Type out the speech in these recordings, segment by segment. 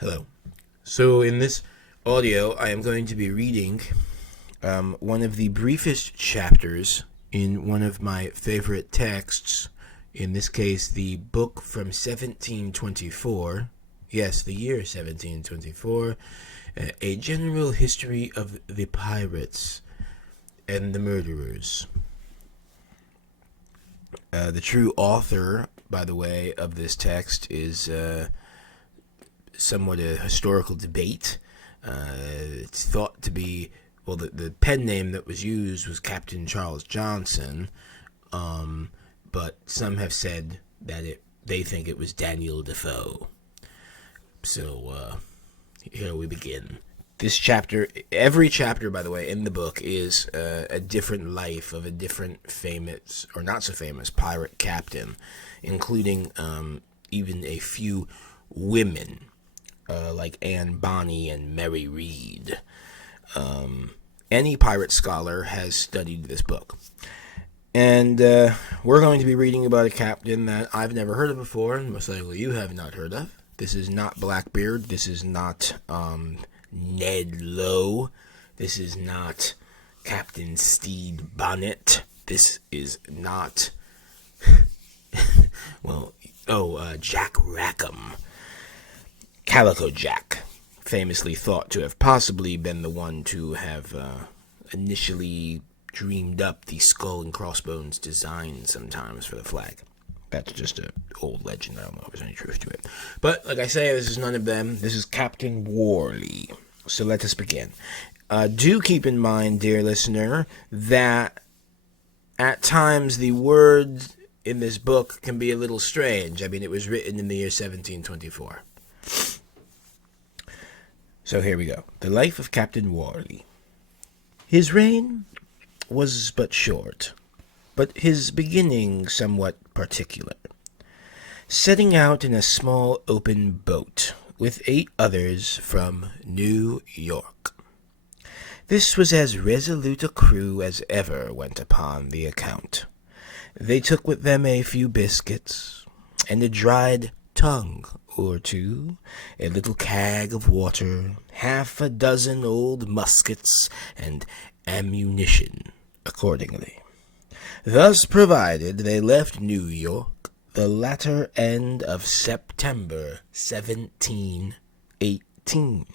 Hello. So in this audio, I am going to be reading one of the briefest chapters in one of my favorite texts. In this case, the book from 1724. Yes, the year 1724. A general history of the pirates and the murderers. The true author, by the way, of this text is somewhat a historical debate. It's thought to be, well, the pen name that was used was Captain Charles Johnson, but some have said that they think it was Daniel Defoe. So here we begin. This chapter, every chapter, by the way, in the book is a different life of a different famous, or not so famous, pirate captain, including even a few women, like Anne Bonny and Mary Read. Any pirate scholar has studied this book. And we're going to be reading about a captain that I've never heard of before, and most likely you have not heard of. This is not Blackbeard. This is not Ned Lowe. This is not Captain Steed Bonnet. This is not, Jack Rackham. Calico Jack, famously thought to have possibly been the one to have initially dreamed up the skull and crossbones design sometimes for the flag. That's just an old legend. I don't know if there's any truth to it. But, like I say, this is none of them. This is Captain Worley. So let us begin. Do keep in mind, dear listener, that at times the words in this book can be a little strange. I mean, it was written in the year 1724. So here we go. The life of Captain Worley. His reign was but short, but his beginning somewhat particular. Setting out in a small open boat with 8 others from New York. This was as resolute a crew as ever went upon the account. They took with them a few biscuits and a dried tongue or two, a little keg of water, 6 old muskets, and ammunition accordingly. Thus provided, they left New York the latter end of September 1718.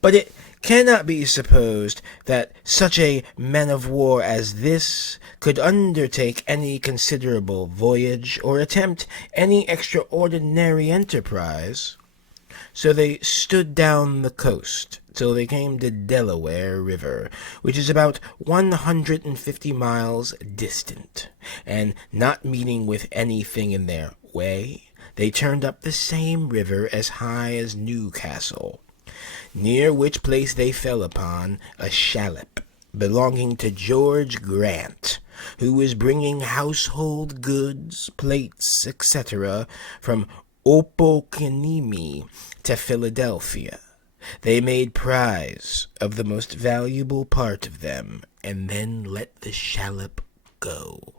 But it cannot be supposed that such a man of war as this could undertake any considerable voyage or attempt any extraordinary enterprise. So they stood down the coast till they came to Delaware River, which is about 150 miles distant, and not meeting with anything in their way, they turned up the same river as high as Newcastle, near which place they fell upon a shallop belonging to George Grant, who was bringing household goods, plates, etc., from Opokanimi to Philadelphia. They made prize of the most valuable part of them, and then let the shallop go.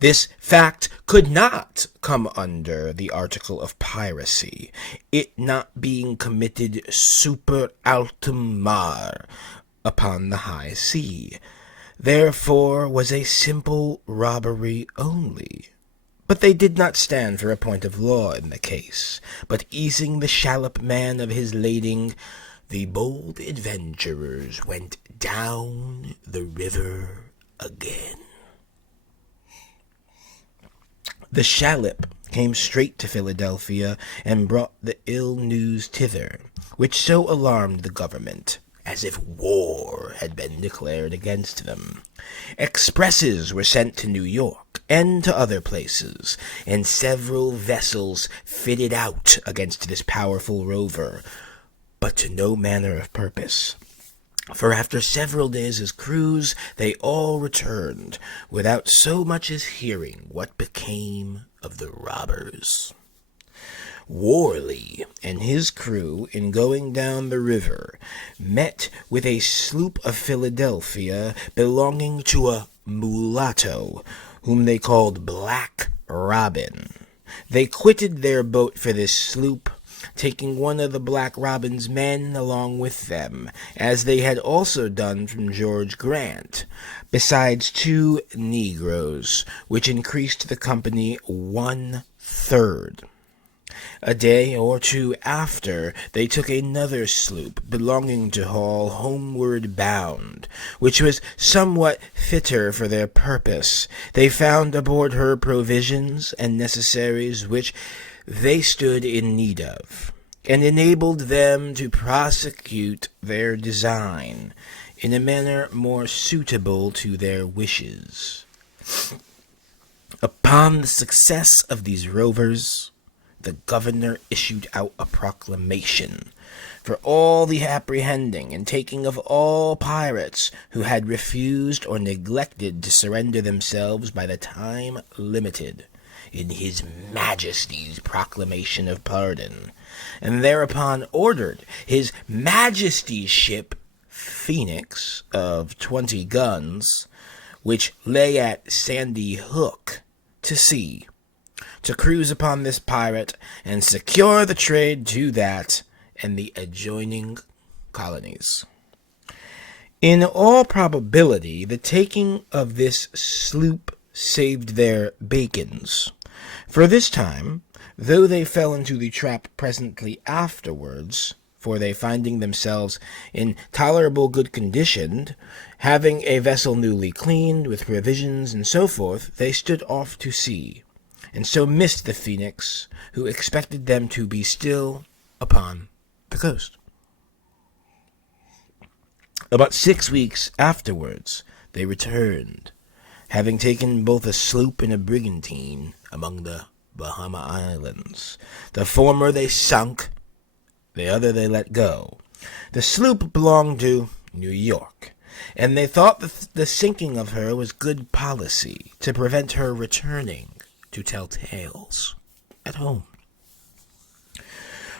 This fact could not come under the article of piracy, it not being committed super altum mare, upon the high sea. Therefore was a simple robbery only. But they did not stand for a point of law in the case, but easing the shallop man of his lading, the bold adventurers went down the river again. The shallop came straight to Philadelphia, and brought the ill news thither, which so alarmed the government, as if war had been declared against them. Expresses were sent to New York, and to other places, and several vessels fitted out against this powerful rover, but to no manner of purpose. For after several days' cruise, they all returned, without so much as hearing what became of the robbers. Worley and his crew, in going down the river, met with a sloop of Philadelphia belonging to a mulatto, whom they called Black Robin. They quitted their boat for this sloop, taking one of the Black Robin's men along with them, as they had also done from George Grant, besides 2 Negroes, which increased the company 1/3. A day or 2 after, they took another sloop belonging to Hall homeward bound, which was somewhat fitter for their purpose. They found aboard her provisions and necessaries which they stood in need of, and enabled them to prosecute their design in a manner more suitable to their wishes. Upon the success of these rovers, the governor issued out a proclamation for all the apprehending and taking of all pirates who had refused or neglected to surrender themselves by the time limited in his Majesty's proclamation of pardon, and thereupon ordered his Majesty's ship Phoenix of 20 guns, which lay at Sandy Hook, to sea, to cruise upon this pirate and secure the trade to that and the adjoining colonies. In all probability, the taking of this sloop saved their bacons, for this time, though they fell into the trap presently afterwards, for they finding themselves in tolerable good condition, having a vessel newly cleaned, with provisions and so forth, they stood off to sea, and so missed the Phoenix, who expected them to be still upon the coast. About 6 weeks afterwards they returned, having taken both a sloop and a brigantine among the Bahama Islands. The former they sunk, the other they let go. The sloop belonged to New York, and they thought the sinking of her was good policy to prevent her returning to tell tales at home.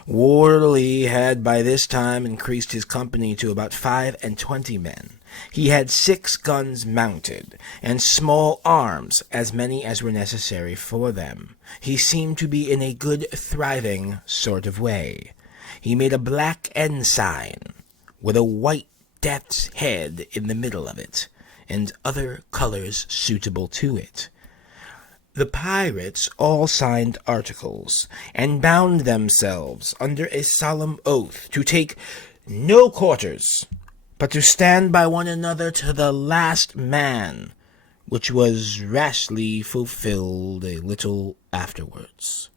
Worley had by this time increased his company to about 25 men. He had 6 guns mounted, and small arms, as many as were necessary for them. He seemed to be in a good thriving sort of way. He made a black ensign, with a white death's head in the middle of it, and other colors suitable to it. The pirates all signed articles, and bound themselves under a solemn oath to take no quarters, but to stand by one another to the last man, which was rashly fulfilled a little afterwards.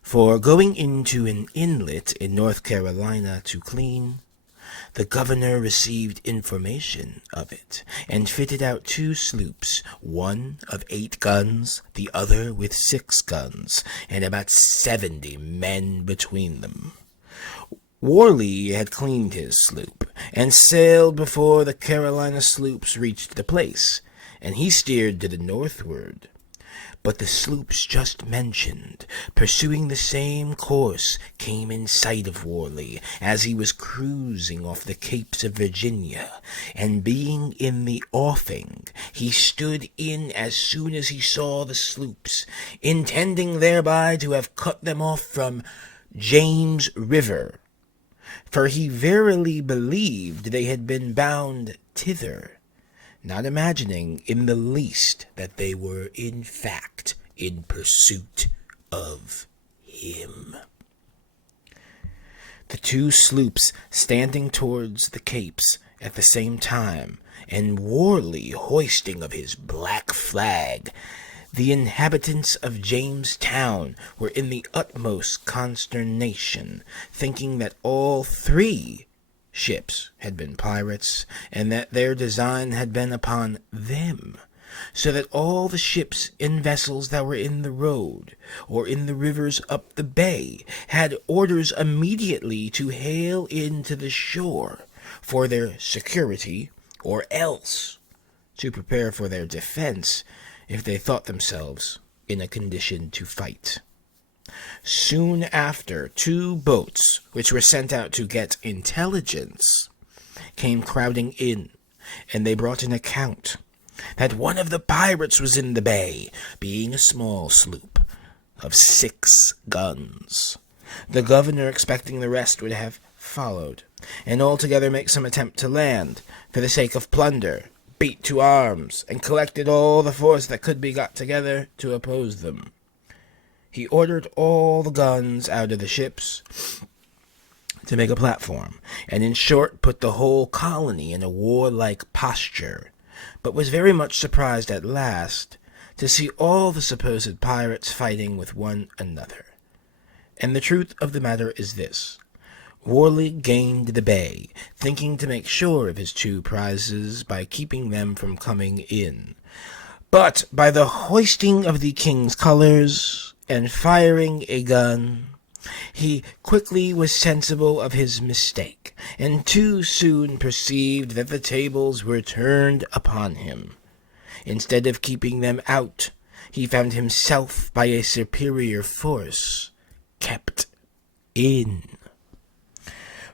For going into an inlet in North Carolina to clean, the governor received information of it, and fitted out 2 sloops, one of 8 guns, the other with 6 guns, and about 70 men between them. Worley had cleaned his sloop, and sailed before the Carolina sloops reached the place, and he steered to the northward. But the sloops just mentioned, pursuing the same course, came in sight of Worley as he was cruising off the Capes of Virginia, and being in the offing, he stood in as soon as he saw the sloops, intending thereby to have cut them off from James River, for he verily believed they had been bound thither, not imagining in the least that they were in fact in pursuit of him. The 2 sloops standing towards the Capes at the same time, and Worley hoisting of his black flag, the inhabitants of Jamestown were in the utmost consternation, thinking that all 3 ships had been pirates, and that their design had been upon them, so that all the ships and vessels that were in the road, or in the rivers up the bay, had orders immediately to hail in to the shore for their security, or else to prepare for their defense if they thought themselves in a condition to fight. Soon after, 2 boats, which were sent out to get intelligence, came crowding in, and they brought an account that one of the pirates was in the bay, being a small sloop, of 6 guns. The governor, expecting the rest would have followed, and altogether make some attempt to land, for the sake of plunder, beat to arms, and collected all the force that could be got together to oppose them. He ordered all the guns out of the ships to make a platform, and in short put the whole colony in a warlike posture, but was very much surprised at last to see all the supposed pirates fighting with one another. And the truth of the matter is this: Worley gained the bay, thinking to make sure of his 2 prizes by keeping them from coming in. But by the hoisting of the king's colours and firing a gun, he quickly was sensible of his mistake, and too soon perceived that the tables were turned upon him. Instead of keeping them out, he found himself by a superior force kept in.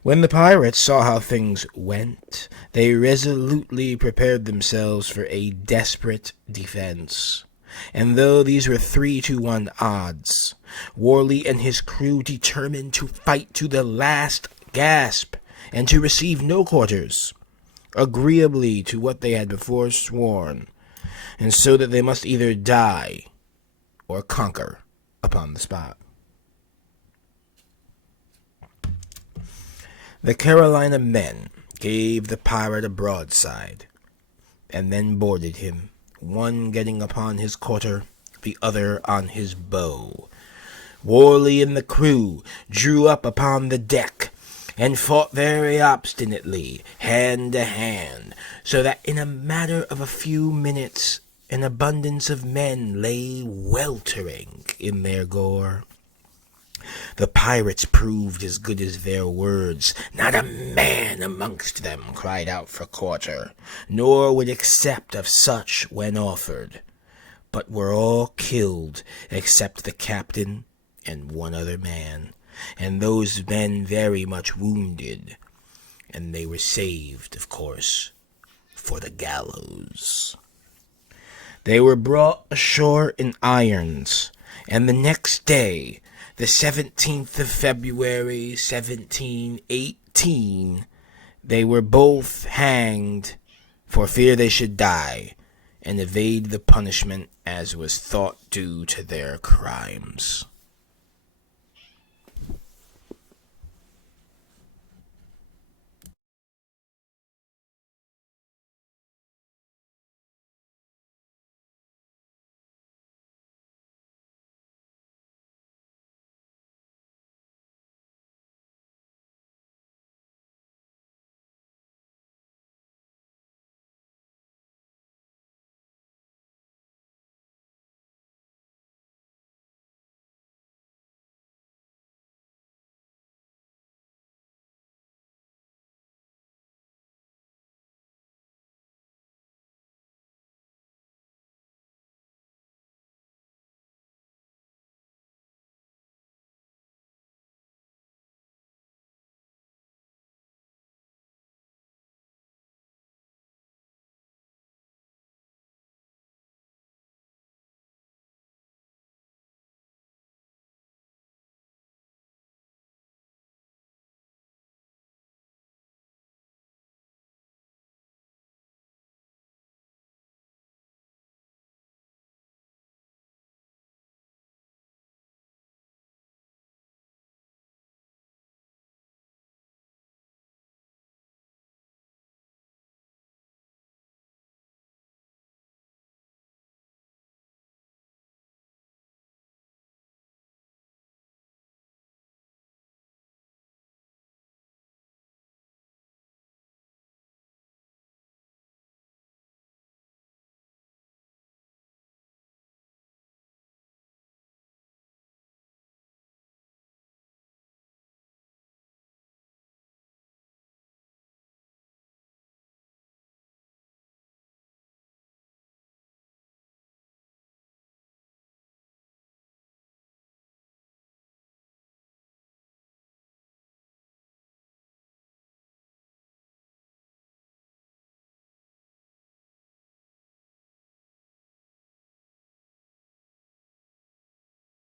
When the pirates saw how things went, they resolutely prepared themselves for a desperate defense. And though these were 3-to-1 odds, Worley and his crew determined to fight to the last gasp, and to receive no quarters, agreeably to what they had before sworn, and so that they must either die or conquer upon the spot. The Carolina men gave the pirate a broadside, and then boarded him, one getting upon his quarter, the other on his bow. Worley and the crew drew up upon the deck, and fought very obstinately, hand to hand, so that in a matter of a few minutes an abundance of men lay weltering in their gore. The pirates proved as good as their words. Not a man amongst them cried out for quarter, nor would accept of such when offered, but were all killed except the captain and 1 other man, and those men very much wounded, and they were saved, of course, for the gallows. They were brought ashore in irons, and the next day, the 17th of February, 1718, they were both hanged for fear they should die, and evade the punishment as was thought due to their crimes.